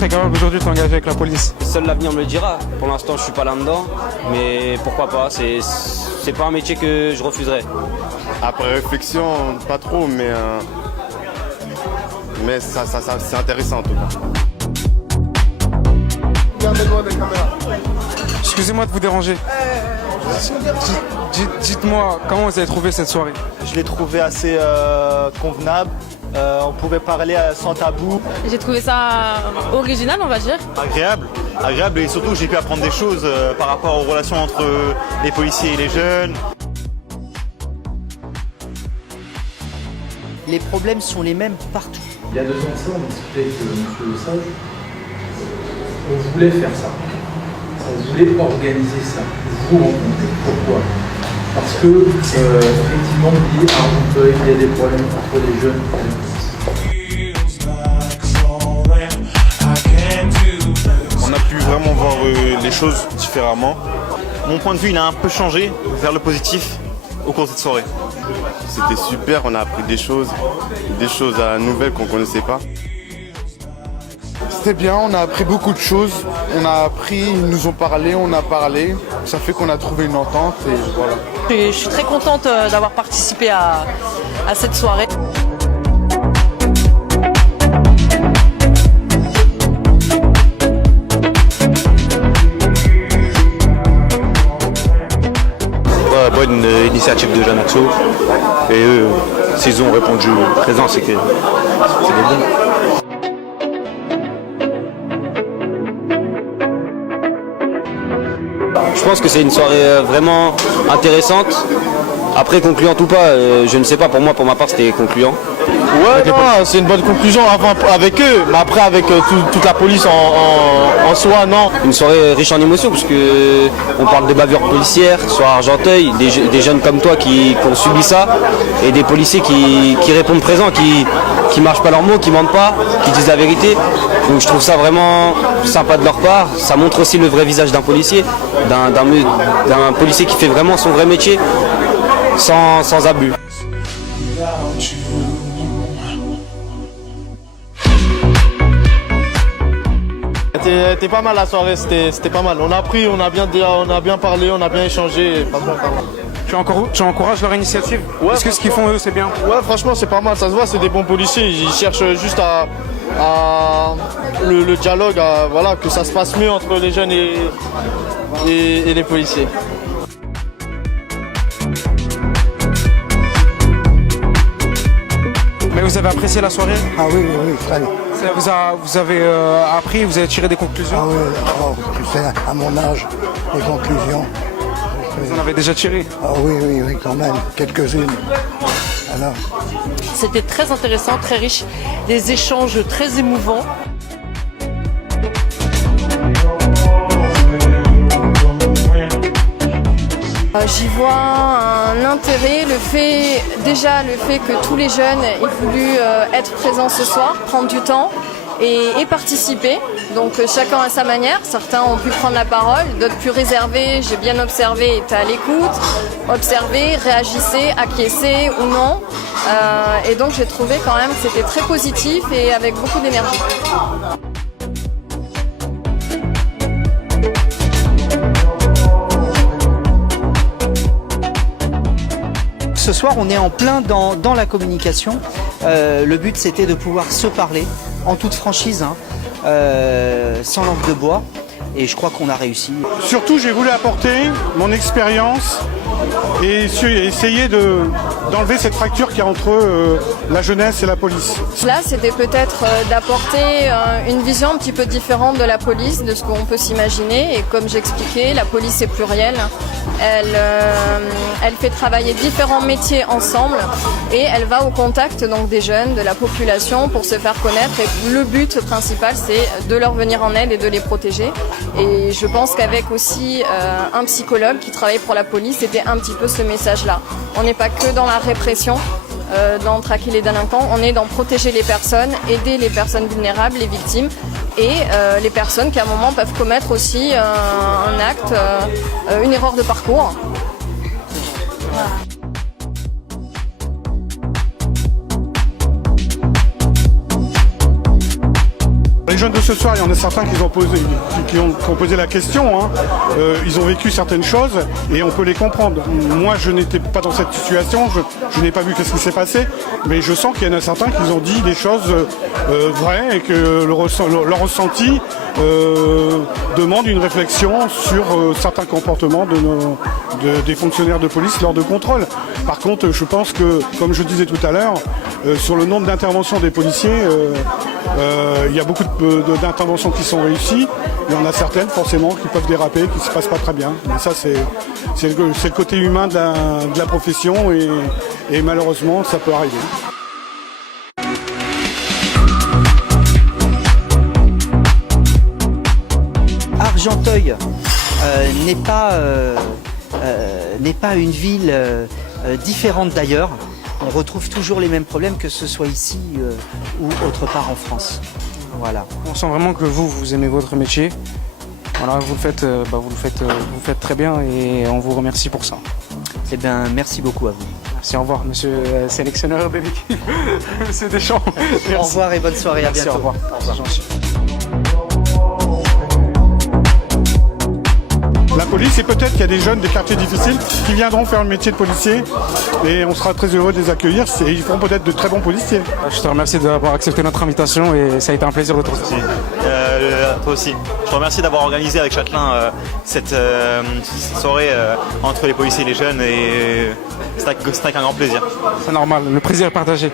serais capable aujourd'hui de t'engager avec la police? Seul l'avenir me le dira. Pour l'instant, je suis pas là-dedans, mais pourquoi pas. C'est pas un métier que je refuserais. Après réflexion, pas trop, mais ça c'est intéressant en tout cas. Regardez-moi des caméras. Excusez-moi de vous déranger. Dites-moi, comment vous avez trouvé cette soirée? Je l'ai trouvé assez convenable. On pouvait parler sans tabou. J'ai trouvé ça original, on va dire. Agréable et surtout j'ai pu apprendre des choses par rapport aux relations entre les policiers et les jeunes. Les problèmes sont les mêmes partout. Il y a 2 ans de ça, on discutait avec M. Lesage. On voulait faire ça. On voulait organiser ça. Vous rencontrer. Pourquoi? Parce que, effectivement, il dit à Argenteuil, il y a des problèmes entre les jeunes et les policiers. On a pu vraiment voir les choses différemment. Mon point de vue, il a un peu changé vers le positif au cours de cette soirée. C'était super, on a appris des choses nouvelles qu'on ne connaissait pas. C'était bien, on a appris beaucoup de choses. Ils nous ont parlé, on a parlé. Ça fait qu'on a trouvé une entente et voilà. Je suis très contente d'avoir participé à cette soirée. Bonne initiative de Jeanne Axo. Et eux, s'ils ont répondu présent, c'est que c'est des bons. Je pense que c'est une soirée vraiment intéressante. Après, concluante ou pas, je ne sais pas. Pour ma part, c'était concluant. Ouais, non, c'est une bonne conclusion avec eux, mais après avec toute la police en soi, non. Une soirée riche en émotions, parce que on parle de bavures policières sur Argenteuil, des jeunes comme toi qui ont subi ça, et des policiers qui répondent présents, qui marchent pas leurs mots, qui mentent pas, qui disent la vérité. Donc je trouve ça vraiment sympa de leur part. Ça montre aussi le vrai visage d'un policier, d'un policier qui fait vraiment son vrai métier, sans abus. C'était pas mal la soirée, c'était pas mal. On a appris, on a bien parlé, on a bien échangé. Tu encourages leur initiative? Ouais, est-ce que ce qu'ils font eux c'est bien? Ouais, franchement c'est pas mal, ça se voit, c'est des bons policiers. Ils cherchent juste le dialogue, voilà, que ça se passe mieux entre les jeunes et les policiers. Mais vous avez apprécié la soirée? Ah oui, très bien. Vous avez appris, vous avez tiré des conclusions? Ah oui, tu sais, à mon âge, les conclusions. Vous en avez déjà tiré? Ah oui, quand même, quelques-unes. Alors. C'était très intéressant, très riche, des échanges très émouvants. J'y vois un intérêt, le fait que tous les jeunes aient voulu être présents ce soir, prendre du temps et participer. Donc chacun à sa manière, certains ont pu prendre la parole, d'autres plus réservés, j'ai bien observé, étaient à l'écoute, observaient, réagissaient, acquiesçaient ou non. Et donc j'ai trouvé quand même que c'était très positif et avec beaucoup d'énergie. Ce soir, on est en plein dans la communication. Le but, c'était de pouvoir se parler en toute franchise, sans langue de bois. Et je crois qu'on a réussi. Surtout, j'ai voulu apporter mon expérience et essayer d'enlever cette fracture qu'il y a entre la jeunesse et la police. Là, c'était peut-être d'apporter une vision un petit peu différente de la police, de ce qu'on peut s'imaginer. Et comme j'expliquais, la police est plurielle. Elle fait travailler différents métiers ensemble et elle va au contact donc des jeunes, de la population pour se faire connaître. Et le but principal, c'est de leur venir en aide et de les protéger. Et je pense qu'avec aussi un psychologue qui travaille pour la police, c'était un petit peu ce message-là. On n'est pas que dans la répression, dans traquer les délinquants, on est dans protéger les personnes, aider les personnes vulnérables, les victimes et les personnes qui à un moment peuvent commettre aussi un acte, une erreur de parcours. Voilà. jeunes de ce soir, il y en a certains qui ont posé la question. Hein. Ils ont vécu certaines choses et on peut les comprendre. Moi, je n'étais pas dans cette situation, je n'ai pas vu ce qui s'est passé, mais je sens qu'il y en a certains qui ont dit des choses vraies et que leur ressenti demande une réflexion sur certains comportements des fonctionnaires de police lors de contrôles. Par contre, je pense que, comme je disais tout à l'heure, sur le nombre d'interventions des policiers, il y a beaucoup d'interventions qui sont réussies. Il y en a certaines, forcément, qui peuvent déraper, qui ne se passent pas très bien. Mais ça, c'est le côté humain de la profession et malheureusement, ça peut arriver. Argenteuil n'est pas une ville différente d'ailleurs. On retrouve toujours les mêmes problèmes, que ce soit ici ou autre part en France. Voilà. On sent vraiment que vous aimez votre métier. Voilà, vous le faites très bien et on vous remercie pour ça. Eh bien, merci beaucoup à vous. Merci, au revoir, monsieur sélectionneur de l'équipe, monsieur Deschamps. Merci. Au revoir et bonne soirée, Merci, à bientôt. au revoir. C'est gentil. La police, et peut-être qu'il y a des jeunes des quartiers difficiles qui viendront faire le métier de policier et on sera très heureux de les accueillir et ils feront peut-être de très bons policiers. Je te remercie d'avoir accepté notre invitation et ça a été un plaisir de te retrouver. Toi aussi. Je te remercie d'avoir organisé avec Châtelain cette soirée entre les policiers et les jeunes et c'est avec un grand plaisir. C'est normal, le plaisir est partagé.